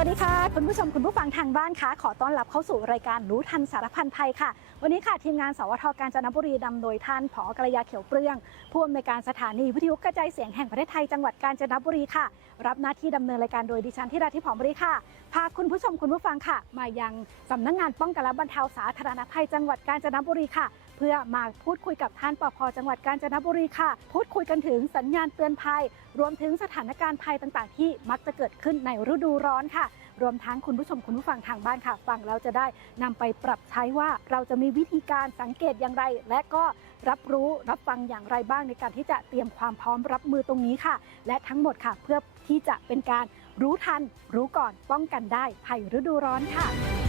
วัสดีค่ะ คุณผู้ชมคุณผู้ฟังทางบ้านค่ะขอต้อนรับเข้าสู่รายการรู้ทันสารพันภัยค่ะ วันนี้ค่ะทีมงานสวทกาญจนบุรีนำโดยท่านผอกระยาเขียวเปลืองผู้อำนวยการสถานีวิทยุกระจายเสียงแห่งประเทศไทยจังหวัดกาญจนบุรีค่ะ รับหน้าที่ดำเนินรายการโดยดิฉันที่ราธิผอมบรีค่ะพาคุณผู้ชมคุณผู้ฟังค่ะ มายังสำนักงานป้องกันและบรรเทาสาธารณภัยจังหวัดกาญจนบุรีค่ะ เพื่อมาพูดคุยกับท่านปภจังหวัดกาญจนบุรีค่ะ พูดคุยกันถึงสัญญาณเตือนภัย รวมถึงสถานการณ์ภัยต่างๆ ที่มักจะเกิดขึ้นในฤดูร้อนค่ะ รวมทั้งคุณผู้ชมคุณผู้ฟังทางบ้านค่ะ ฟังแล้วจะได้นำไปปรับใช้ว่าเราจะมีวิธีการสังเกตอย่างไร และก็รับรู้รับฟังอย่างไรบ้างในการที่จะเตรียมความพร้อมรับมือตรงนี้ค่ะ และทั้งหมดค่ะ เพื่อที่จะเป็นการรู้ทัน รู้ก่อนป้องกันได้ภัยฤดูร้อนค่ะ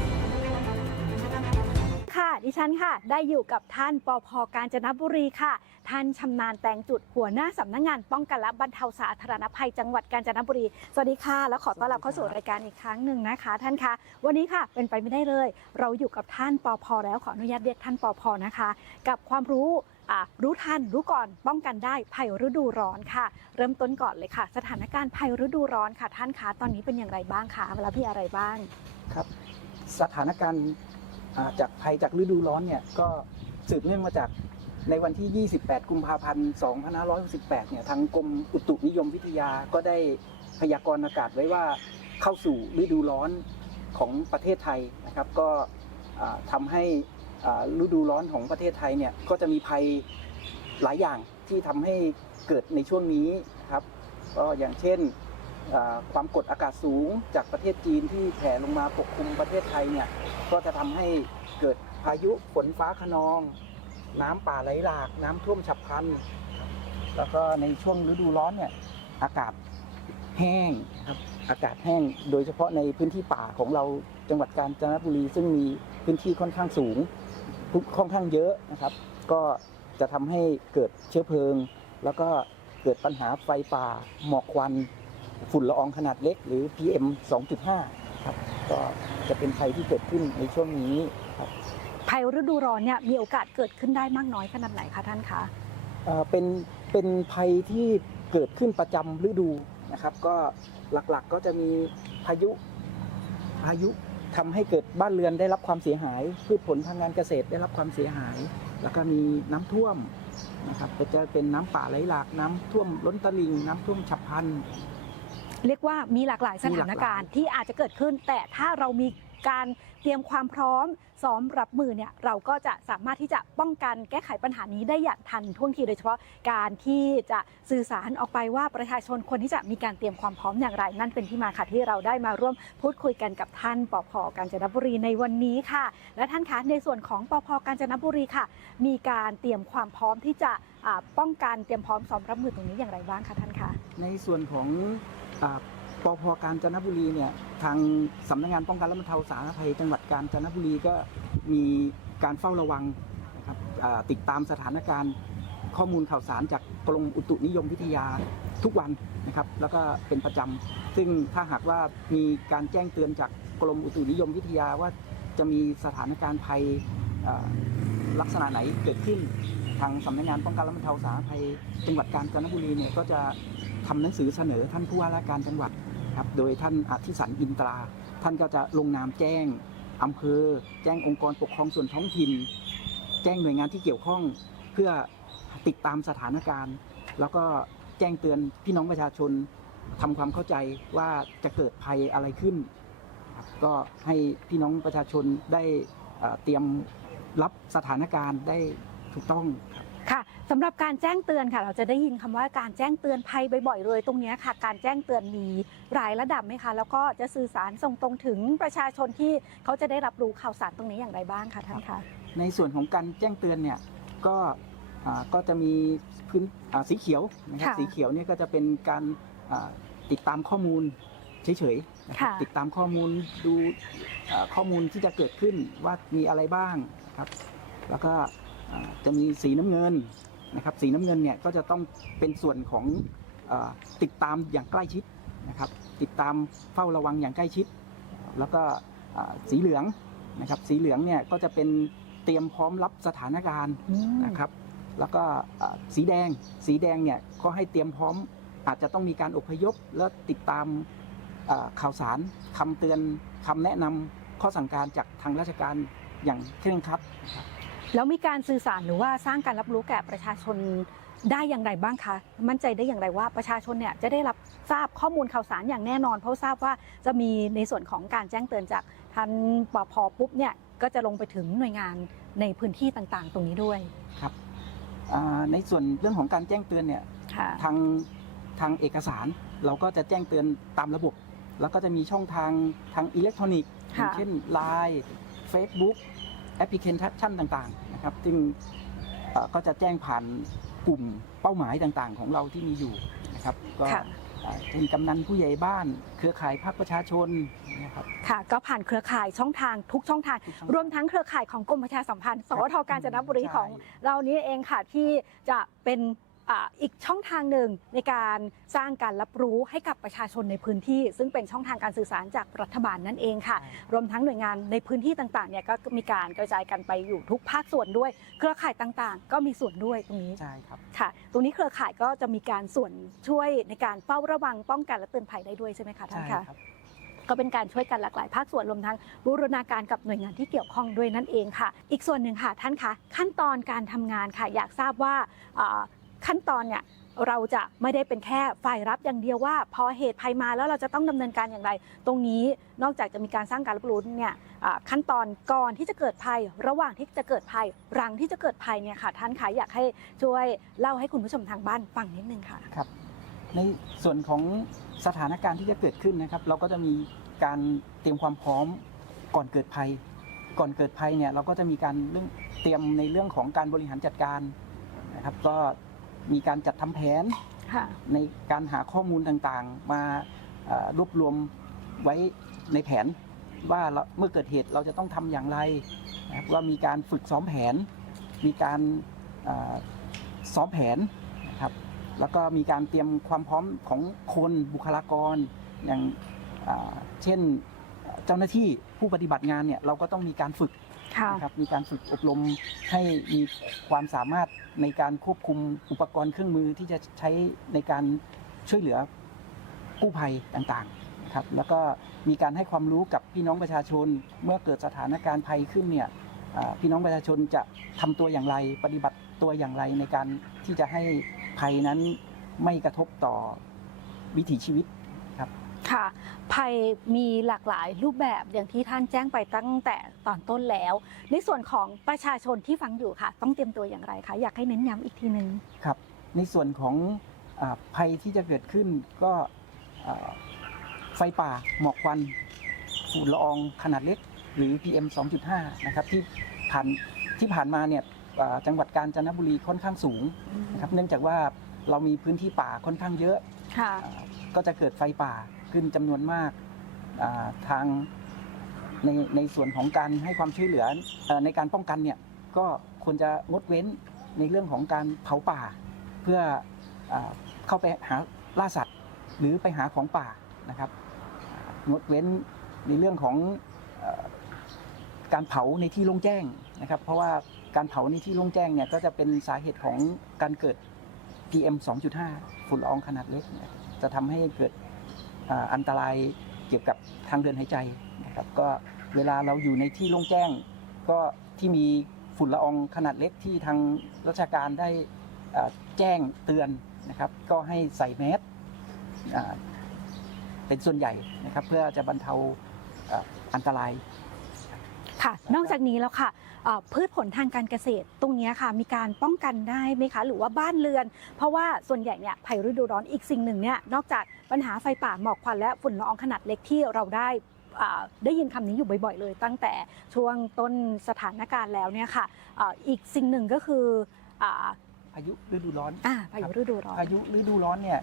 ค่ะ ดิฉันค่ะ ได้อยู่กับท่านปอพกาญจนบุรีค่ะ ท่านชำนาญแตงจุดหัวหน้าสำนักงานป้องกันและบรรเทาสาธารณภัยจังหวัดกาญจนบุรี สวัสดีค่ะ แล้วขอต้อนรับเข้าสู่รายการอีกครั้งหนึ่งนะคะ ท่านคะวันนี้ค่ะเป็นไปไม่ได้เลย เราอยู่กับท่านปอพแล้วขออนุญาตเรียกท่านปอพนะคะ กับความรู้รู้ทันรู้ก่อนป้องกันได้ภัยฤดูร้อนค่ะ เริ่มต้นก่อนเลยค่ะ สถานการณ์ภัยฤดูร้อนค่ะ ท่านคะตอนนี้เป็นอย่างไรบ้างคะเวลาพี่อะไรบ้างครับ สถานการณ์ จากภัยจากฤดูร้อนเนี่ยก็สืบเนื่องมาจากในวันที่ 28 กุมภาพันธ์ 2568 เนี่ย ทางกรมอุตุนิยมวิทยาก็ได้พยากรณ์อากาศไว้ว่าเข้าสู่ฤดูร้อนของประเทศไทยนะครับ ก็อ่าทำให้ฤดูร้อนของประเทศไทยเนี่ยก็จะมีภัยหลายอย่างที่ทำให้เกิดในช่วงนี้ครับ ก็อย่างเช่น ความกดอากาศสูงจากประเทศจีนที่แผ่ลงมาปกคลุมประเทศไทยเนี่ยก็จะทำให้เกิดพายุฝนฟ้าขนอง น้ำป่าไหลหลาก น้ำท่วมฉับพลัน แล้วก็ในช่วงฤดูร้อนเนี่ยอากาศแห้งนะครับอากาศแห้งโดยเฉพาะในพื้นที่ป่าของเราจังหวัดกาญจนบุรีซึ่งมีพื้นที่ค่อนข้างสูงค่อนข้างเยอะนะครับ ก็จะทำให้เกิดเชื้อเพลิง แล้วก็เกิดปัญหาไฟป่าหมอกควัน ฝุ่นละอองขนาดเล็กหรือ PM 2.5 ครับ ก็จะเป็นภัยที่เกิดขึ้นในช่วงนี้ครับภัยฤดูร้อนเนี่ยมีโอกาสเกิดขึ้นได้มากน้อยขนาดไหนคะท่านคะเอ่อเป็นเป็นภัยที่เกิดขึ้นประจำฤดูนะครับ ก็หลักๆก็จะมีพายุพายุทำให้เกิดบ้านเรือนได้รับความเสียหาย พืชผลทางการเกษตรได้รับความเสียหาย แล้วก็มีน้ำท่วมนะครับก็จะเป็นน้ำป่าไหลหลากน้ำท่วมล้นตลิ่งน้ำท่วมฉับพลัน เรียกว่ามีหลากหลายสถานการณ์ที่อาจจะเกิดขึ้น แต่ถ้าเรามีการเตรียมความพร้อมซ้อมรับมือเนี่ยเราก็จะสามารถที่จะป้องกันแก้ไขปัญหานี้ได้อย่างทันท่วงทีโดยเฉพาะการที่จะสื่อสารออกไปว่าประชาชนควรที่จะมีการเตรียมความพร้อมอย่างไร นั่นเป็นที่มาค่ะที่เราได้มาร่วมพูดคุยกันกับท่านปพกาญจนบุรีในวันนี้ค่ะ และท่านคะในส่วนของปพกาญจนบุรีค่ะ มีการเตรียมความพร้อมที่จะอ่าป้องกันเตรียมพร้อมซ้อมรับมือตรงนี้อย่างไรบ้างคะท่านคะในส่วนของอา ปพกาญจนบุรีเนี่ยทางสำนักงานป้องกันและบรรเทาสาธารณภัยจังหวัดกาญจนบุรีก็มีการเฝ้าระวังนะครับติดตามสถานการณ์ข้อมูลข่าวสารจากกรมอุตุนิยมวิทยาทุกวันนะครับ แล้วก็เป็นประจำซึ่งถ้าหากว่ามีการแจ้งเตือนจากกรมอุตุนิยมวิทยาว่าจะมีสถานการณ์ภัยลักษณะไหนเกิดขึ้น ทางสำนักงานป้องกันและบรรเทาสาธารณภัยจังหวัดกาญจนบุรีเนี่ยก็จะ ทำหนังสือเสนอท่านผู้ว่าราชการจังหวัดครับโดยท่านอธิสันอินตรา ท่านก็จะลงนามแจ้งอำเภอ แจ้งองค์กรปกครองส่วนท้องถิ่น แจ้งหน่วยงานที่เกี่ยวข้องเพื่อติดตามสถานการณ์ แล้วก็แจ้งเตือนพี่น้องประชาชนทำความเข้าใจว่าจะเกิดภัยอะไรขึ้น ก็ให้พี่น้องประชาชนได้เตรียมรับสถานการณ์ได้ถูกต้องครับ สำหรับการแจ้งเตือนค่ะ เราจะได้ยินคำว่าการแจ้งเตือนภัยบ่อยๆเลย ตรงเนี้ยค่ะ การแจ้งเตือนมีรายระดับไหมคะ แล้วก็จะสื่อสารส่งตรงถึงประชาชนที่เขาจะได้รับรู้ข่าวสารตรงนี้อย่างไรบ้างคะท่านคะในส่วนของการแจ้งเตือนเนี่ยก็อ่าก็จะมีพื้นอ่าสีเขียวนะครับค่ะสีเขียวเนี่ยก็จะเป็นการอ่าติดตามข้อมูลเฉยๆนะครับค่ะติดตามข้อมูลดูอ่าข้อมูลที่จะเกิดขึ้นว่ามีอะไรบ้างครับ แล้วก็อ่าจะมีสีน้ำเงิน นะครับสีน้ำเงินเนี่ยก็จะต้องเป็นส่วนของอาติดตามอย่างใกล้ชิดนะครับติดตามเฝ้าระวังอย่างใกล้ชิด แล้วก็อ่าสีเหลืองนะครับสีเหลืองเนี่ยก็จะเป็นเตรียมพร้อมรับสถานการณ์อืมนะครับแล้วก็อ่าสีแดงสีแดงเนี่ยก็ให้เตรียมพร้อมอาจจะต้องมีการอพยพและติดตามอ่าข่าวสารคำเตือนคำแนะนำข้อสั่งการจากทางราชการอย่างเคร่งครัดนะครับ แล้วมีการสื่อสารหรือว่าสร้างการรับรู้แก่ประชาชนได้อย่างไรบ้างคะ มั่นใจได้อย่างไรว่าประชาชนเนี่ยจะได้รับทราบข้อมูลข่าวสารอย่างแน่นอน เพราะทราบว่าจะมีในส่วนของการแจ้งเตือนจากท่านปพปุ๊บเนี่ยก็จะลงไปถึงหน่วยงานในพื้นที่ต่างๆ ตรงนี้ด้วยครับอ่าในส่วนเรื่องของการแจ้งเตือนเนี่ยค่ะทางทางเอกสารเราก็จะแจ้งเตือนตามระบบ แล้วก็จะมีช่องทางทางอิเล็กทรอนิกส์อค่ะย่างเช่น Line Facebook แอปพลิเคชันต่างๆนะครับซึ่งเอ่อก็จะแจ้งผ่านกลุ่มเป้าหมายต่างๆ ของเราที่มีอยู่นะครับก็ค่ะเอ่อเช่นกำนันผู้ใหญ่บ้าน เครือข่ายภาคประชาชนนะครับค่ะ ก็ผ่านเครือข่ายช่องทางทุกช่องทางทุกช่องรวมทั้งเครือข่ายของกรมประชาสัมพันธ์สวทกาญจนบุรีใช่ของเรานี้เองค่ะที่จะเป็น อ่าอีกช่องทางหนึ่งในการสร้างการรับรู้ให้กับประชาชนในพื้นที่ ซึ่งเป็นช่องทางการสื่อสารจากรัฐบาลนั่นเองค่ะ รวมทั้งหน่วยงานในพื้นที่ต่างๆเนี่ยก็มีการกระจายกันไปอยู่ทุกภาคส่วนด้วย เครือข่ายต่างๆ ก็มีส่วนด้วยตรงนี้ใช่ครับค่ะตรงนี้เครือข่ายก็จะมีการส่วนช่วยในการเฝ้าระวังป้องกันและเตือนภัยได้ด้วยใช่ไหมคะท่านใช่คะครับก็เป็นการช่วยกันหลากหลายภาคส่วนรวมทั้งบูรณาการกับหน่วยงานที่เกี่ยวข้องด้วยนั่นเองค่ะ อีกส่วนหนึ่งค่ะท่านคะขั้นตอนการทำงานค่ะ อยากทราบว่าเอ่อ ขั้นตอนเนี่ยเราจะไม่ได้เป็นแค่ฝ่ายรับอย่างเดียวว่า พอเหตุภัยมาแล้วเราจะต้องดำเนินการอย่างไร ตรงนี้นอกจากจะมีการสร้างการรับรู้เนี่ยขั้นตอนก่อนที่จะเกิดภัย ระหว่างที่จะเกิดภัยหลังที่จะเกิดภัยเนี่ยค่ะท่านคะอยากให้ช่วยเล่าให้คุณผู้ชมทางบ้านฟังนิดนึงค่ะครับ ในส่วนของสถานการณ์ที่จะเกิดขึ้นนะครับ เราก็จะมีการเตรียมความพร้อมก่อนเกิดภัย ก่อนเกิดภัยเนี่ยเราก็จะมีการเรื่องเตรียมในเรื่องของการบริหารจัดการนะครับก็ มีการจัดทำแผนค่ะ ในการหาข้อมูลต่างๆ มาเอ่อรวบรวมไว้ในแผนว่าเราเมื่อเกิดเหตุเราจะต้องทำอย่างไรนะครับว่ามีการฝึกซ้อมแผน มีการเอ่อซ้อมแผนนะครับแล้วก็มีการเตรียมความพร้อมของคนบุคลากรอย่างอ่าเช่นเจ้าหน้าที่ผู้ปฏิบัติงานเนี่ยเราก็ต้องมีการฝึก ค่ะนะครับมีการฝึกอบรมให้มีความสามารถในการควบคุมอุปกรณ์เครื่องมือที่จะใช้ในการช่วยเหลือกู้ภัยต่างๆนะครับแล้วก็มีการให้ความรู้กับพี่น้องประชาชนเมื่อเกิดสถานการณ์ภัยขึ้นเนี่ยอ่าพี่น้องประชาชนจะทำตัวอย่างไร ปฏิบัติตัวอย่างไรในการที่จะให้ภัยนั้นไม่กระทบต่อวิถีชีวิต ค่ะ ภัยมีหลากหลายรูปแบบอย่างที่ท่านแจ้งไปตั้งแต่ตอนต้นแล้ว ในส่วนของประชาชนที่ฟังอยู่ค่ะ ต้องเตรียมตัวอย่างไรคะอยากให้เน้นย้ำอีกทีหนึ่งครับ ในส่วนของอาภัยที่จะเกิดขึ้นก็อ่าไฟป่าหมอกควันฝุ่นละอองขนาดเล็ก หรือ PM 2.5 นะครับที่ผ่านที่ผ่านมาเนี่ยอ่าจังหวัดกาญจนบุรีค่อนข้างสูงนะครับเนื่องจากว่าเรามีพื้นที่ป่าค่อนข้างเยอะค่ะอ่าก็จะเกิดไฟป่า ขึ้นจำนวนมากอ่าทางในในส่วนของการให้ความช่วยเหลือเอ่อในการป้องกันเนี่ยก็ควรจะงดเว้นในเรื่องของการเผาป่า เพื่ออาเข้าไปหาล่าสัตว์ หรือไปหาของป่านะครับงดเว้นในเรื่องของเออการเผาในที่โล่งแจ้งนะครับ เพราะว่าการเผาในที่โล่งแจ้งเนี่ยก็จะเป็นสาเหตุของการเกิด PM 2.5 ฝุ่นละอองขนาดเล็กเนี่ยจะทำให้เกิด อันตรายเกี่ยวกับทางเดินหายใจนะครับก็เวลาเราอยู่ในที่โล่งแจ้ง ก็ที่มีฝุ่นละอองขนาดเล็กที่ทางราชการได้แจ้งเตือนนะครับก็ให้ใส่แมสเป็นส่วนใหญ่นะครับเพื่อจะบรรเทาอันตรายค่ะ นอกจากนี้แล้วค่ะพืชผลทางการเกษตรตรงนี้ค่ะมีการป้องกันได้ไหมคะ หรือว่าบ้านเรือน เพราะว่าส่วนใหญ่เนี่ยภัยฤดูร้อนอีกสิ่งหนึ่งเนี่ยนอกจาก ปัญหาไฟป่าหมอกควันและฝุ่นละอองขนาดเล็กที่เราได้อ่าได้ยินคำนี้อยู่บ่อยๆเลย ตั้งแต่ช่วงต้นสถานการณ์แล้วเนี่ยค่ะเอ่ออีกสิ่งหนึ่งก็คืออ่าพายุฤดูร้อนอ่าพายุฤดูร้อนพายุฤดูร้อนเนี่ย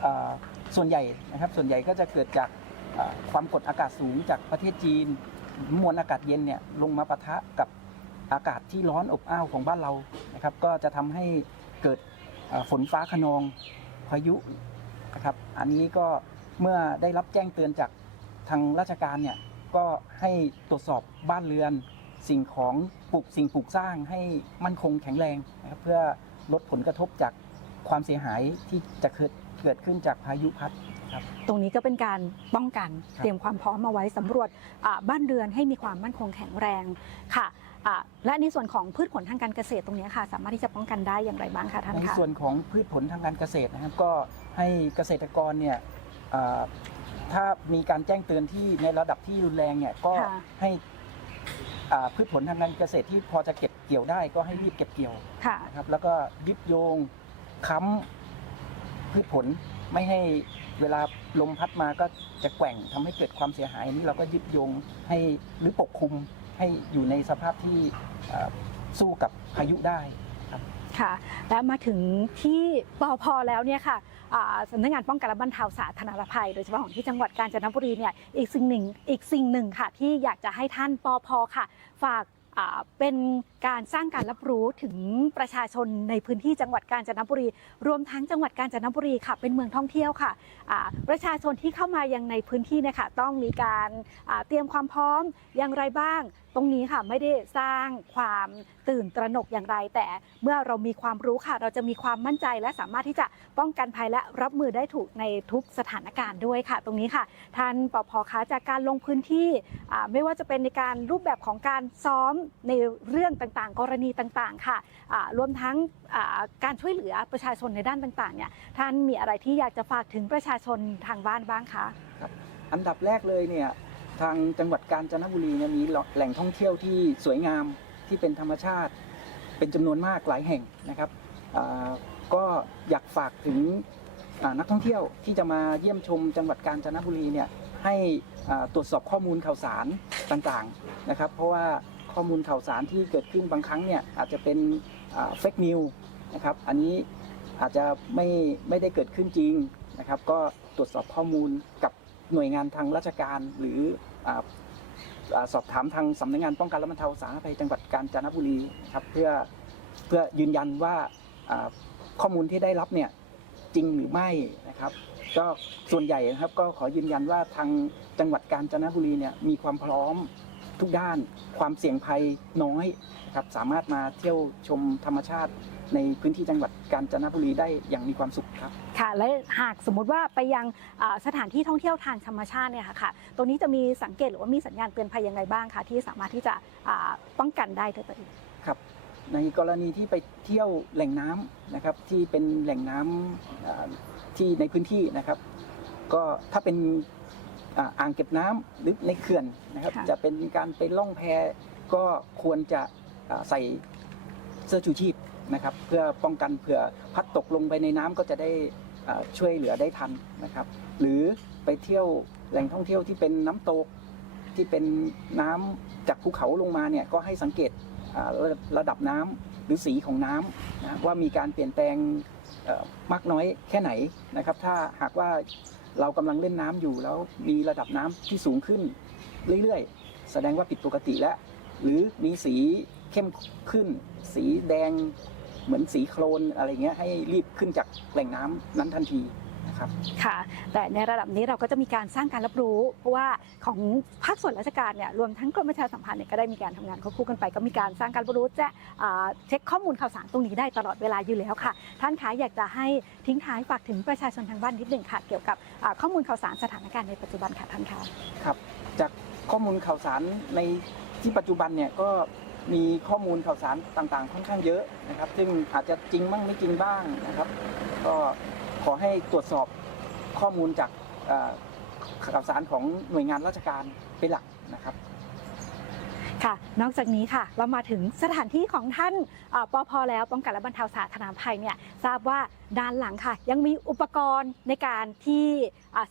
เอ่อส่วนใหญ่นะครับส่วนใหญ่ก็จะเกิดจากเอ่อความกดอากาศสูงจากประเทศจีน มวลอากาศเย็นเนี่ยลงมาปะทะกับอากาศที่ร้อนอบอ้าวของบ้านเรานะครับ ก็จะทำให้เกิดเอ่อฝนฟ้าขนองพายุ นะครับ อันนี้ก็เมื่อได้รับแจ้งเตือนจากทางราชการเนี่ยก็ให้ตรวจสอบบ้านเรือน สิ่งของปลูกสิ่งปลูกสร้างให้มั่นคงแข็งแรงนะครับเพื่อลดผลกระทบจากความเสียหายที่จะเกิดเกิดขึ้นจากพายุพัดครับ ตรงนี้ก็เป็นการป้องกัน ครับ เตรียมความพร้อมมาไว้สำรวจอ่าบ้านเรือนให้มีความมั่นคงแข็งแรงค่ะอ่า และในส่วนของพืชผลทางการเกษตรตรงนี้ค่ะสามารถที่จะป้องกันได้อย่างไรบ้างคะท่านในคะ ส่วนของพืชผลทางการเกษตรนะครับก็ให้เกษตรกรเนี่ยอ่าถ้ามีการแจ้งเตือนที่ในระดับที่รุนแรงเนี่ยก็ค่ะ ให้อ่าพืชผลทางการเกษตรที่พอจะเก็บเกี่ยวได้ก็ให้รีบเก็บเกี่ยวค่ะ นะครับแล้วก็ยึดโยงค้ำพืชผลไม่ให้เวลาลมพัดมาก็จะแกว่งทำให้เกิดความเสียหายอันนี้เราก็ยึดโยงให้หรือปกคลุม ให้อยู่ในสภาพที่สู้กับพายุได้ค่ะและมาถึงที่ปอพอแล้วเนี่ยค่ะสำนักงานป้องกันและบรรเทาสาธารณภัย โดยเฉพาะของที่จังหวัดกาญจนบุรีเนี่ยอีกสิ่งหนึ่งอีกสิ่งหนึ่งค่ะที่อยากจะให้ท่านปอพอค่ะ ฝาก เป็นการสร้างการรับรู้ถึงประชาชนในพื้นที่จังหวัดกาญจนบุรี รวมทั้งจังหวัดกาญจนบุรีค่ะ เป็นเมืองท่องเที่ยวค่ะ ประชาชนที่เข้ามายังในพื้นที่นะคะต้องมีการเตรียมความพร้อมอย่างไรบ้างตรงนี้ค่ะไม่ได้สร้างความตื่นตระหนกอย่างไร แต่เมื่อเรามีความรู้ค่ะ เราจะมีความมั่นใจและสามารถที่จะป้องกันภัยและรับมือได้ถูกในทุกสถานการณ์ด้วยค่ะ ตรงนี้ค่ะท่านปพคะจากการลงพื้นที่ไม่ว่าจะเป็นในการรูปแบบของการซ้อมในเรื่องต่างๆ กรณีต่างๆค่ะรวมทั้งการช่วยเหลือประชาชนในด้านต่างๆเนี่ยท่านมีอะไรที่อยากจะฝากถึงประชาชนทางบ้านบ้างคะครับอันดับแรกเลยเนี่ย ทางจังหวัดกาญจนบุรีเนี่ยมีแหล่งท่องเที่ยวที่สวยงามที่เป็นธรรมชาติ เป็นจำนวนมากหลายแห่งนะครับก็อยากฝากถึงนักท่องเที่ยวที่จะมาเยี่ยมชมจังหวัดกาญจนบุรีเนี่ยให้ตรวจสอบข้อมูลข่าวสารต่างๆนะครับ เพราะว่าข้อมูลข่าวสารที่เกิดขึ้นบางครั้งเนี่ยอาจจะเป็นเฟกนิวนะครับอันนี้อาจจะไม่ไม่ได้เกิดขึ้นจริงนะครับ ก็ตรวจสอบข้อมูลกับ หน่วยงานทางราชการหรืออสอบถามทางสำนักงานป้องกันและบรรเทาสาธารณภัยจังหวัดกาญจนบุรีครับเพื่อเพื่อยืนยันว่าข้อมูลที่ได้รับเนี่ยจริงหรือไม่นะครับก็ส่วนใหญ่นะครับก็ขอยืนยันว่าทางจังหวัดกาญจนบุรีเนี่ยมีความพร้อมทุกด้านความเสี่ยงภัยน้อยครับสามารถมาเที่ยวชมธรรมชาติ ในพื้นที่จังหวัดกาญจนบุรีได้อย่างมีความสุขครับ ค่ะ และหากสมมุติว่าไปยังอ่าสถานที่ท่องเที่ยวทางธรรมชาติเนี่ยค่ะค่ะตรงนี้จะมีสังเกตหรือว่ามีสัญญาณเตือนภัยยังไงบ้างคะที่สามารถที่จะอ่าป้องกันได้ด้วยตัวเองครับในกรณีที่ไปเที่ยวแหล่งน้ำนะครับที่เป็นแหล่งน้ำอ่าที่ในพื้นที่นะครับ ก็ถ้าเป็นอ่าอ่างเก็บน้ำหรือในเขื่อนนะครับค่ะจะเป็นการไปล่องแพก็ควรจะอ่าใส่เสื้อชูชีพ นะครับเพื่อป้องกันเผื่อพัดตกลงไปในน้ำก็จะได้ช่วยเหลือได้ทันนะครับ หรือไปเที่ยวแหล่งท่องเที่ยวที่เป็นน้ำตกที่เป็นน้ำจากภูเขาลงมาเนี่ยก็ให้สังเกตระดับน้ำหรือสีของน้ำนะว่ามีการเปลี่ยนแปลงมากน้อยแค่ไหนนะครับ ถ้าหากว่าเรากำลังเล่นน้ำอยู่แล้วมีระดับน้ำที่สูงขึ้นเรื่อยๆ แสดงว่าผิดปกติแล้ว หรือมีสีเข้มขึ้น สีแดง เหมือนสีโคลนอะไรเงี้ยให้รีบขึ้นจากแหล่งน้ำนั้นทันทีนะครับค่ะ แต่ในระดับนี้เราก็จะมีการสร้างการรับรู้ เพราะว่าของภาคส่วนราชการเนี่ยรวมทั้งกรมประชาสัมพันธ์เนี่ยก็ได้มีการทำงานควบคู่กันไป ก็มีการสร้างการรับรู้จะอ่าเช็คข้อมูลข่าวสารตรงนี้ได้ตลอดเวลาอยู่แล้วค่ะ ท่านคะอยากจะให้ทิ้งท้ายฝากถึงประชาชนทางบ้านนิดหนึ่งค่ะ เกี่ยวกับอ่าข้อมูลข่าวสารสถานการณ์ในปัจจุบันค่ะท่านคะครับ จากข้อมูลข่าวสารในที่ปัจจุบันเนี่ยก็ มีข้อมูลข่าวสารต่างๆ ค่อนข้างเยอะนะครับ ซึ่งอาจจะจริงบ้างไม่จริงบ้างนะครับ ก็ขอให้ตรวจสอบข้อมูลจากข่าวสารของหน่วยงานราชการเป็นหลักนะครับ ค่ะ นอกจากนี้ค่ะ เรามาถึงสถานที่ของท่านเอ่อปแล้วป้องกันและบรรเทาสาธารณภัยเนี่ยทราบว่าด้านหลังค่ะ ยังมีอุปกรณ์ในการที่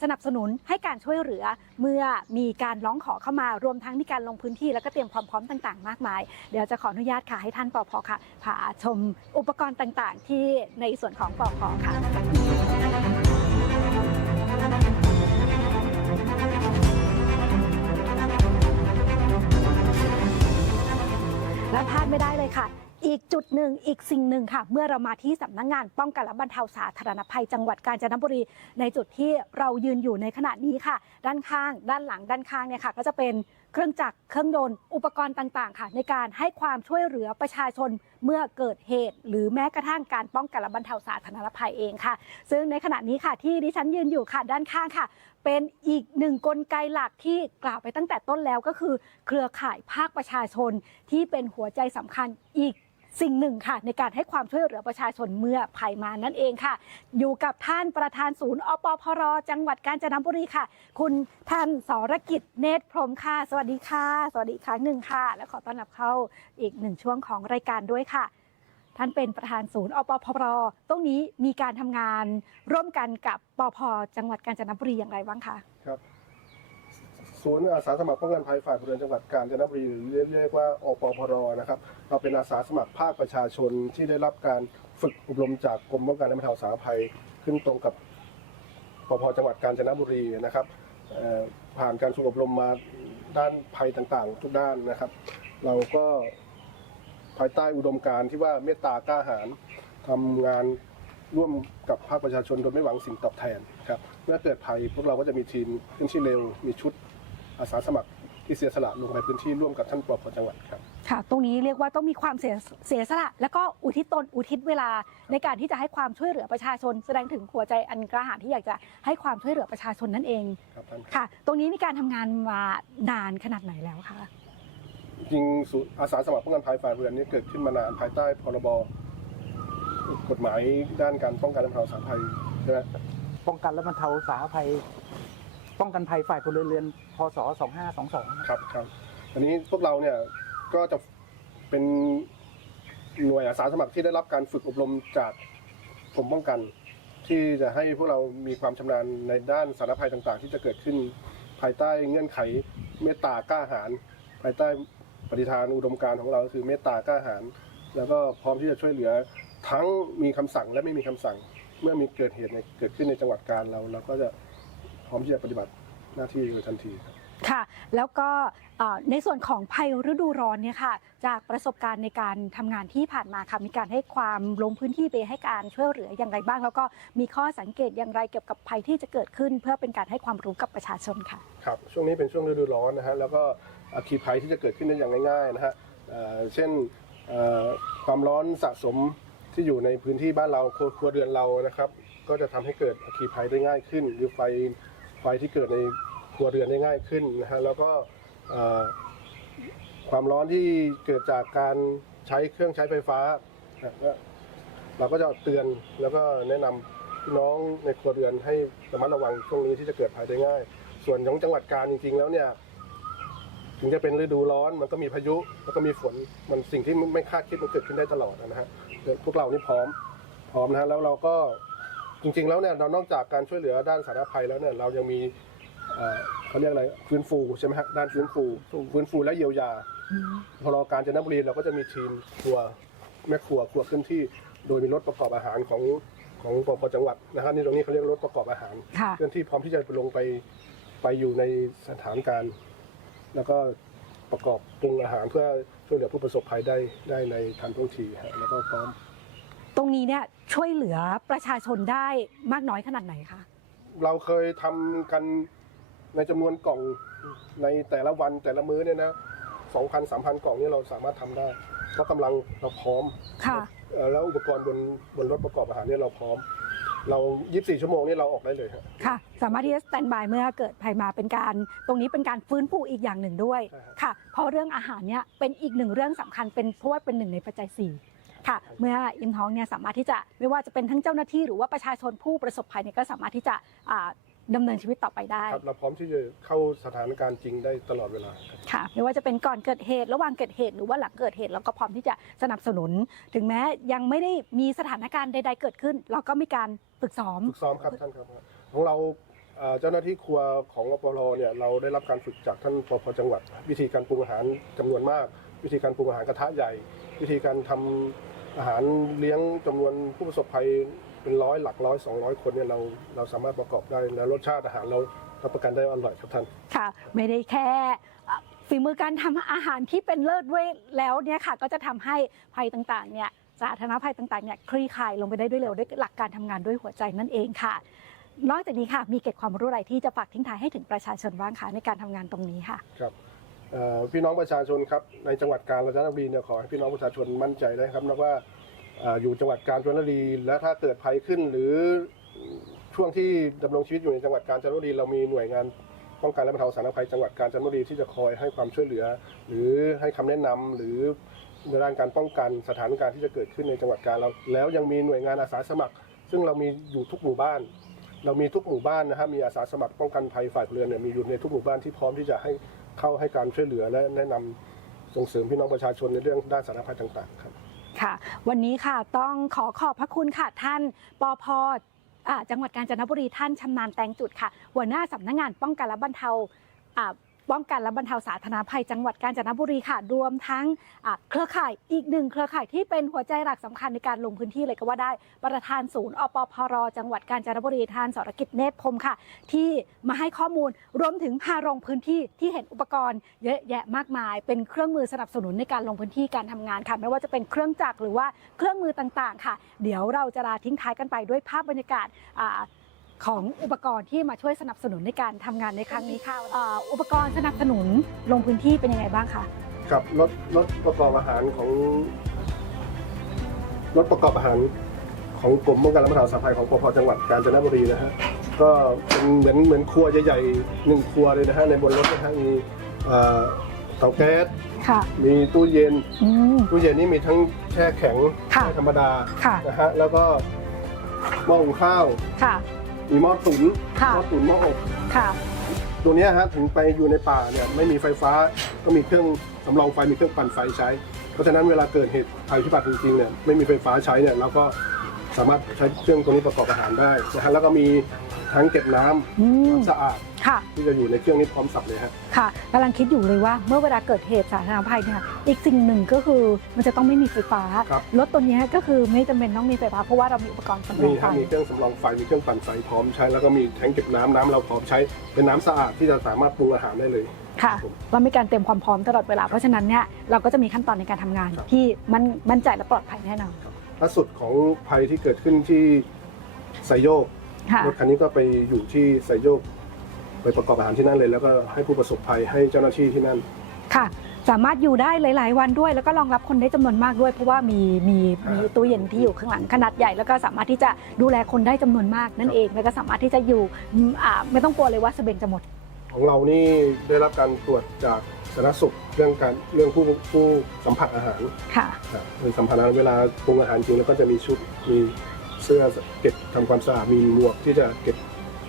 สนับสนุนให้การช่วยเหลือเมื่อมีการร้องขอเข้ามารวมทั้งมีการลงพื้นที่แล้วก็เตรียมความพร้อมต่างๆ มากมาย เดี๋ยวจะขออนุญาตค่ะให้ท่านปพค่ะพาชมอุปกรณ์ต่างๆ ที่ในส่วนของปพค่ะ และพลาดไม่ได้เลยค่ะ อีกจุดหนึ่งอีกสิ่งหนึ่งค่ะ เมื่อเรามาที่สำนักงานป้องกันและบรรเทาสาธารณภัยจังหวัดกาญจนบุรี ในจุดที่เรายืนอยู่ในขณะนี้ค่ะ ด้านข้าง ด้านหลังด้านข้างเนี่ยค่ะ ก็จะเป็น เครื่องจักรเครื่องยนต์อุปกรณ์ต่างๆ ค่ะ ในการให้ความช่วยเหลือประชาชนเมื่อเกิดเหตุ หรือแม้กระทั่งการป้องกันและบรรเทาสาธารณภัยเองค่ะ ซึ่งในขณะนี้ค่ะที่ดิฉันยืนอยู่ค่ะด้านข้างค่ะ เป็นอีกหนึ่งกลไกหลักที่กล่าวไปตั้งแต่ต้นแล้วก็คือ เครือข่ายภาคประชาชนที่เป็นหัวใจสำคัญอีก สิ่งหนึ่งค่ะ ในการให้ความช่วยเหลือประชาชนเมื่อภัยมานั่นเองค่ะ อยู่กับท่านประธานศูนย์อปพรจังหวัดกาญจนบุรีค่ะ คุณท่านสรกิจเนตรพรมค่ะ สวัสดีค่ะ สวัสดีครั้งหนึ่งค่ะ และขอต้อนรับเข้าอีกหนึ่งช่วงของรายการด้วยค่ะท่านเป็นประธานศูนย์อปพรตรงนี้มีการทำงานร่วมกันกับปพจังหวัดกาญจนบุรีอย่างไรบ้างคะ ครับ ศูนย์อาสาสมัครป้องกันภัยฝ่ายพลเรือนจังหวัดกาญจนบุรีหรือเรียกว่าอปพรนะครับ เราเป็นอาสาสมัครภาคประชาชนที่ได้รับการฝึกอบรมจากกรมป้องกันและบรรเทาสาธารณภัยขึ้นตรงกับปพจังหวัดกาญจนบุรีนะครับผ่านการฝึกอบรมมาด้านภัยต่างๆ ทุกด้านนะครับ เราก็ภายใต้อุดมการณ์ที่ว่าเมตตากล้าหาญทำงานร่วมกับภาคประชาชนโดยไม่หวังสิ่งตอบแทนครับเมื่อเกิดภัยพวกเราก็จะมีทีมพื้นที่เร็ว มีชุด อาสาสมัครที่เสียสละลงในพื้นที่ร่วมกับท่านปพจังหวัดครับ ค่ะ ตรงนี้เรียกว่าต้องมีความเสียเสียสละ แล้วก็อุทิศตนอุทิศเวลาในการที่จะให้ความช่วยเหลือประชาชน แสดงถึงหัวใจอันกระหายที่อยากจะให้ความช่วยเหลือประชาชนนั่นเองครับท่านค่ะ ตรงนี้มีการทำงานมานานขนาดไหนแล้วคะจริงศูนย์อาสาสมัครป้องกันภัยฝ่ายพลเรือนนี้เกิดขึ้นมานานภายใต้พรบกฎหมายด้านการป้องกันและบรรเทาสาธารณภัยใช่ไหมป้องกันและบรรเทาสาธารณภัย ป้องกันภัยฝ่ายพลเรือนพศ 2522 ครับครับอันนี้พวกเราเนี่ยก็จะเป็นหน่วยอาสาสมัครที่ได้รับการฝึกอบรมจากกรมป้องกัน ที่จะให้พวกเรามีความชำนาญในด้านสารภัยต่างๆ ที่จะเกิดขึ้นภายใต้เงื่อนไขเมตตากล้าหาญภายใต้ปฏิทานอุดมการณ์ของเราคือเมตตากล้าหาญแล้วก็พร้อมที่จะช่วยเหลือทั้งมีคำสั่งและไม่มีคำสั่ง เมื่อมีเกิดเหตุในเกิดขึ้นในจังหวัดการเราเราก็จะ ร้อมที่จะปฏิบัติหน้าที่โดยทันทีครับ ค่ะ แล้วก็เอ่อในส่วนของภัยฤดูร้อนเนี่ยค่ะ จากประสบการณ์ในการทำงานที่ผ่านมาค่ะ มีการให้ความลงพื้นที่ไปให้การช่วยเหลืออย่างไรบ้าง แล้วก็มีข้อสังเกตอย่างไรเกี่ยวกับภัยที่จะเกิดขึ้น เพื่อเป็นการให้ความรู้กับประชาชนค่ะ ครับช่วงนี้เป็นช่วงฤดูร้อนนะฮะแล้วก็อัคคีภัยที่จะเกิดขึ้นได้อย่างง่ายๆนะฮะเอ่อเช่นเอ่อความร้อนสะสมที่อยู่ในพื้นที่บ้านเราครัวครัวเรือนเรานะครับ ก็จะทำให้เกิดอัคคีภัยได้ง่ายขึ้น หรือไฟ ไฟที่เกิดในครัวเรือนได้ง่ายขึ้นนะฮะแล้วก็ความร้อนที่เกิดจากการใช้เครื่องใช้ไฟฟ้าเราก็จะเตือนแล้วก็แนะนำพี่น้องในครัวเรือนให้ระมัดระวังช่วงนี้ที่จะเกิดภัยได้ง่าย ส่วนของจังหวัดการจริง ๆ แล้วเนี่ยถึงจะเป็นฤดูร้อนมันก็มีพายุแล้วก็มีฝนมันสิ่งที่ไม่คาดคิดมันเกิดขึ้นได้ตลอดนะฮะพวกเรานี่พร้อมพร้อมนะฮะแล้วเราก็ จริงๆแล้วเนี่ยเรานอกจากการช่วยเหลือด้านสาธารณภัยแล้วเนี่ยเรายังมีเอ่อเขาเรียกอะไรฟื้นฟูใช่ไหมฮะด้านฟื้นฟูฟื้นฟูและเยียวยา พอเราการจนบุรีเราก็จะมีทีมครัวแม่ครัวครัวเคลื่อนที่ โดยมีรถประกอบอาหารของของปปจังหวัดนะฮะนี่ตรงนี้เขาเรียกรถประกอบอาหารค่ะ เคลื่อนที่พร้อมที่จะลงไปไปอยู่ในสถานการณ์ แล้วก็ประกอบปรุงอาหารเพื่อช่วยเหลือผู้ประสบภัยได้ได้ในทันท่วงทีฮะแล้วก็พร้อม ตรงนี้เนี่ย ช่วยเหลือประชาชนได้มากน้อยขนาดไหนคะ เราเคยทำกันในจำนวนกล่องในแต่ละวันแต่ละมื้อเนี่ยนะสองพันสามพันกล่องเนี่ยเราสามารถทำได้ เพราะกำลังเราพร้อมค่ะ เอ่อแล้วอุปกรณ์บนบนรถประกอบอาหารเนี่ยเราพร้อม เรา 24 ชั่วโมงนี่เราออกได้เลยครับค่ะ สามารถที่จะสแตนบายเมื่อเกิดภัยมาเป็นการ ตรงนี้เป็นการฟื้นฟูอีกอย่างหนึ่งด้วย ใช่ครับ ค่ะ เพราะเรื่องอาหารเนี่ยเป็นอีกหนึ่งเรื่องสำคัญเป็นเพราะว่าเป็นหนึ่งในปัจจัยสี่ ค่ะ เมื่ออิมท้องเนี่ยสามารถที่จะไม่ว่าจะเป็นทั้งเจ้าหน้าที่ หรือว่าประชาชนผู้ประสบภัยเนี่ยก็สามารถที่จะอ่าดำเนินชีวิตต่อไปได้ครับเราพร้อมที่จะเข้าสถานการณ์จริงได้ตลอดเวลาครับค่ะไม่ว่าจะเป็นก่อนเกิดเหตุระหว่างเกิดเหตุหรือว่าหลังเกิดเหตุเราก็พร้อมที่จะสนับสนุน ถึงแม้ยังไม่ได้มีสถานการณ์ใด ๆ เกิดขึ้น เราก็มีการฝึกซ้อมฝึกซ้อมครับท่านครับของเราเอ่อเจ้าหน้าที่ครัวของอปรเนี่ยเราได้รับการฝึกจากท่านปพจังหวัด วิธีการปรุงอาหารจำนวนมาก วิธีการปรุงอาหารกระทะใหญ่ วิธีการทำ อาหารเลี้ยงจำนวนผู้ประสบภัยเป็นร้อยหลักร้อยสองร้อยคนเนี่ยเราเราสามารถประกอบได้แล้วรสชาติอาหารเรารับประกันได้ว่าอร่อยครับท่าน ค่ะ ไม่ได้แค่เอ่อฝีมือการทำอาหารที่เป็นเลิศด้วยแล้วเนี่ยค่ะ ก็จะทำให้ภัยต่างๆเนี่ยสาธารณภัยต่างๆเนี่ยคลี่คลายลงไปได้ด้วยเร็วด้วยหลักการทำงานด้วยหัวใจนั่นเองค่ะ นอกจากนี้ค่ะมีเกร็ดความรู้อะไรที่จะฝากทิ้งท้ายให้ถึงประชาชนบ้างคะในการทำงานตรงนี้ค่ะ ครับเอ่อ พี่น้องประชาชนครับในจังหวัดกาญจนบุรีเนี่ยขอให้พี่น้องประชาชนมั่นใจได้ครับนะว่าอยู่จังหวัดกาญจนบุรีและถ้าเกิดภัยขึ้นหรือช่วงที่ดำรงชีวิตอยู่ในจังหวัดกาญจนบุรีเรามีหน่วยงานป้องกันและบรรเทาสาธารณภัยจังหวัดกาญจนบุรีที่จะคอยให้ความช่วยเหลือ หรือให้คำแนะนำหรือในด้านการป้องกันสถานการณ์ที่จะเกิดขึ้นในจังหวัดกาญเราแล้วยังมีหน่วยงานอาสาสมัคร ซึ่งเรามีอยู่ทุกหมู่บ้าน เรามีทุกหมู่บ้านนะฮะมีอาสาสมัครป้องกันภัยฝ่ายพลเรือนเนี่ยมีอยู่ในทุกหมู่บ้านที่พร้อมที่จะให้ เข้าให้การช่วยเหลือและแนะนำส่งเสริมพี่น้องประชาชนในเรื่องด้านสารพัดต่างๆครับค่ะ วันนี้ค่ะต้องขอขอบพระคุณค่ะท่านปอพอจังหวัดกาญจนบุรีท่านชำนาญแตงจุดค่ะ หัวหน้าสำนักงานป้องกันและบรรเทาอ่า ป้องกันและบรรเทาสาธารณภัยจังหวัดกาญจนบุรีค่ะ รวมทั้งเครือข่ายอีกหนึ่งเครือข่ายที่เป็นหัวใจหลักสำคัญในการลงพื้นที่เลยก็ว่าได้ ประธานศูนย์อปพร จังหวัดกาญจนบุรีท่านสรกิจเนตรพรมค่ะ ที่มาให้ข้อมูลรวมถึงพาลงพื้นที่ที่เห็นอุปกรณ์เยอะแยะมากมาย เป็นเครื่องมือสนับสนุนในการลงพื้นที่การทำงานค่ะ ไม่ว่าจะเป็นเครื่องจักรหรือว่าเครื่องมือต่างๆ ค่ะ เดี๋ยวเราจะลาทิ้งท้ายกันไปด้วยภาพบรรยากาศอ่า ของอุปกรณ์ที่มาช่วยสนับสนุนในการทำงานในครั้งนี้ค่ะอุปกรณ์สนับสนุนลงพื้นที่เป็นยังไงบ้างคะครับรถรถประกอบอาหารของรถประกอบอาหารของกรมป้องกันและบรรเทาสาธารณภัยของปพจังหวัดกาญจนบุรีนะฮะก็เป็นเหมือนเหมือนครัวใหญ่ๆหนึ่งครัวเลยนะฮะในบนรถนะฮะมีเตาแก๊สมีตู้เย็นตู้เย็นนี่มีทั้งแช่แข็งแช่ธรรมดานะฮะแล้วก็หม้อหุงข้าว มีหม้อตุ๋นค่ะหม้อตุ๋นหม้ออบค่ะ ตัวเนี้ยฮะถึงไปอยู่ในป่าเนี่ยไม่มีไฟฟ้าก็มีเครื่องสำรองไฟมีเครื่องปั่นไฟใช้ เพราะฉะนั้นเวลาเกิดเหตุภัยพิบัติจริงๆเนี่ยไม่มีไฟฟ้าใช้เนี่ยเราก็ สามารถใช้เครื่องตัวนี้ประกอบอาหารได้นะฮะแล้วก็มีทั้งเก็บน้ำอืมสะอาดค่ะ ที่จะอยู่ในเครื่องนี้พร้อมสับเลยฮะค่ะกำลังคิดอยู่เลยว่าเมื่อเวลาเกิดเหตุสาธารณภัยเนี่ยอีกสิ่งหนึ่งก็คือมันจะต้องไม่มีไฟฟ้า ครับรถตัวเนี้ยก็คือไม่จำเป็นต้องมีไฟฟ้า เพราะว่าเรามีอุปกรณ์สำรอมีงไฟ ฮะมีเครื่องสำรองไฟมีเครื่องปั่นไฟพร้อมใช้ แล้วก็มีแทงเก็บน้ำน้ำเราพร้อมใช้เป็นน้ำสะอาดที่จะสามารถปรุงอาหารได้เลย ค่ะเรามีการเตรียมความพร้อมตลอดเวลา เพราะฉะนั้นเนี่ยเราก็จะมีขั้นตอนในการทำงาน ครับ ที่มันมั่นใจและปลอดภัยแน่นอน ล่าสุดของภัยที่เกิดขึ้นที่ไซโยกค่ะรถคันนี้ก็ไปอยู่ที่ไซโยก ไปประกอบอาหารที่นั่นเลย แล้วก็ให้ผู้ประสบภัยให้เจ้าหน้าที่ที่นั่น ค่ะ สามารถอยู่ได้หลาย ๆ วันด้วย แล้วก็รองรับคนได้จำนวนมากด้วย เพราะว่ามีมีมีตู้เย็นที่อยู่ข้างหลังขนาดใหญ่ แล้วก็สามารถที่จะดูแลคนได้จำนวนมากนั่นเอง แล้วก็สามารถที่จะอยู่อืมอ่าไม่ต้องกลัวเลยว่าสเสบียงจะหมด ของเรานี่ได้รับการตรวจจาก สาธารณสุขเรื่องการเรื่องผู้ผู้สัมผัสอาหารค่ะครับคือสัมผัสอาหารเวลาปรุงอาหารจริงแล้วก็จะมีชุดมีเสื้อเก็บทำความสะอาดมีหมวกที่จะเก็บ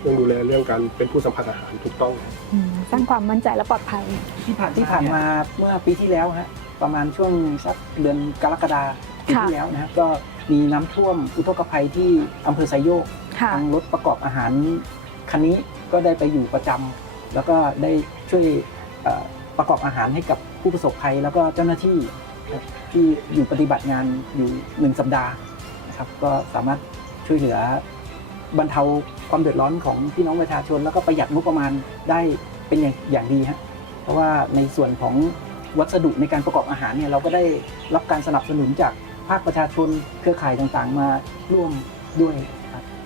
เรื่องดูแลเรื่องการเป็นผู้สัมผัสอาหารถูกต้อง อืมสร้างความมั่นใจและปลอดภัย ที่ผ่านที่ผ่านมาเมื่อปีที่แล้วฮะประมาณช่วงสักเดือนกรกฎาปีค่ะ ที่แล้วนะครับก็มีน้ำท่วมอุทกภัยที่อำเภอไซโยกค่ะ ทางรถประกอบอาหารคันนี้ก็ได้ไปอยู่ประจำแล้วก็ได้ช่วยเอ่อ ประกอบอาหารให้กับผู้ประสบภัย แล้วก็เจ้าหน้าที่ที่อยู่ปฏิบัติงานอยู่หนึ่งสัปดาห์นะครับ ก็สามารถช่วยเหลือบรรเทาความเดือดร้อนของพี่น้องประชาชน แล้วก็ประหยัดงบประมาณได้เป็นอย่างางดีฮะเพราะว่าในส่วนของวัสดุในการประกอบอาหารเนี่ยเราก็ได้รับการสนับสนุนจากภาคประชาชนเครือข่ายต่างๆ มาร่วมด้วย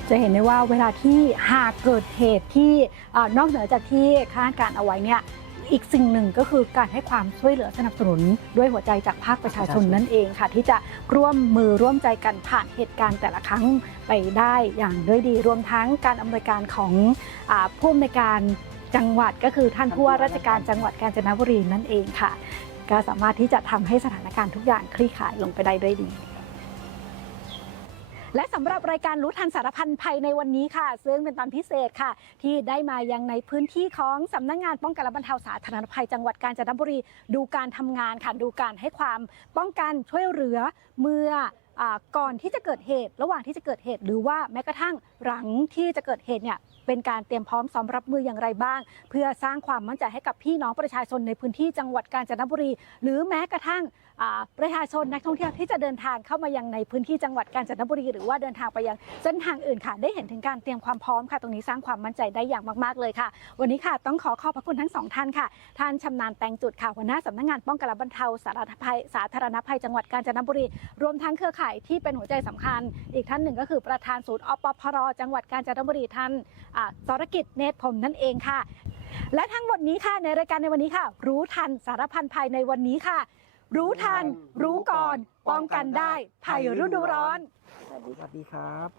จะเห็นได้ว่าเวลาที่หากเกิดเหตุที่อนอกเหนือจากที่คาดการเอาไว้เนี่ย อีกสิ่งหนึ่งก็คือการให้ความช่วยเหลือสนับสนุนด้วยหัวใจจากภาคประชาชนนั่นเองค่ะ ที่จะร่วมมือร่วมใจกันผ่านเหตุการณ์แต่ละครั้งไปได้อย่างด้วยดี รวมทั้งการอำนวยการของผู้อำนวยการจังหวัดก็คือท่านผู้ว่าราชการจังหวัดกาญจนบุรีนั่นเองค่ะ ก็สามารถที่จะทำให้สถานการณ์ทุกอย่างคลี่คลายลงไปได้ด้วยดี และสำหรับรายการรู้ทันสารพันภัยในวันนี้ค่ะ ซึ่งเป็นตอนพิเศษค่ะ ที่ได้มายังในพื้นที่ของสำนักงานป้องกันและบรรเทาสาธารณภัยจังหวัดกาญจนบุรีดูการทำงานค่ะดูการให้ความป้องกันช่วยเหลือเมื่อก่อนที่จะเกิดเหตุ ระหว่างที่จะเกิดเหตุ หรือว่าแม้กระทั่งหลังที่จะเกิดเหตุเนี่ยเป็นการเตรียมพร้อมซ้อมรับมืออย่างไรบ้าง เพื่อสร้างความมั่นใจให้กับพี่น้องประชาชนในพื้นที่จังหวัดกาญจนบุรี หรือแม้กระทั่ง ประชาชนนักท่องเที่ยวที่จะเดินทางเข้ามายังในพื้นที่จังหวัดกาญจนบุรีหรือว่าเดินทางไปยังเส้นทางอื่นค่ะ ได้เห็นถึงการเตรียมความพร้อมค่ะ ตรงนี้สร้างความมั่นใจได้อย่างมากๆเลยค่ะ วันนี้ค่ะต้องขอขอบพระคุณทั้งสองท่านค่ะ ท่านชำนาญแตงจุดค่ะหัวหน้าสำนักงานป้องกันและบรรเทาสาธารณภัยสาธารณภัยจังหวัดกาญจนบุรี รวมทั้งเครือข่ายที่เป็นหัวใจสำคัญ อีกท่านหนึ่งก็คือประธานศูนย์อปพรจังหวัดกาญจนบุรีท่านสรกิจเนตรพรมนั่นเองค่ะ และทั้งหมดนี้ค่ะในรายการในวันนี้ค่ะ รู้ทันสารพันภัยในวันนี้ค่ะ รู้ทัน รู้ก่อน ป้องกันได้ภัยฤดูร้อน สวัสดีครับ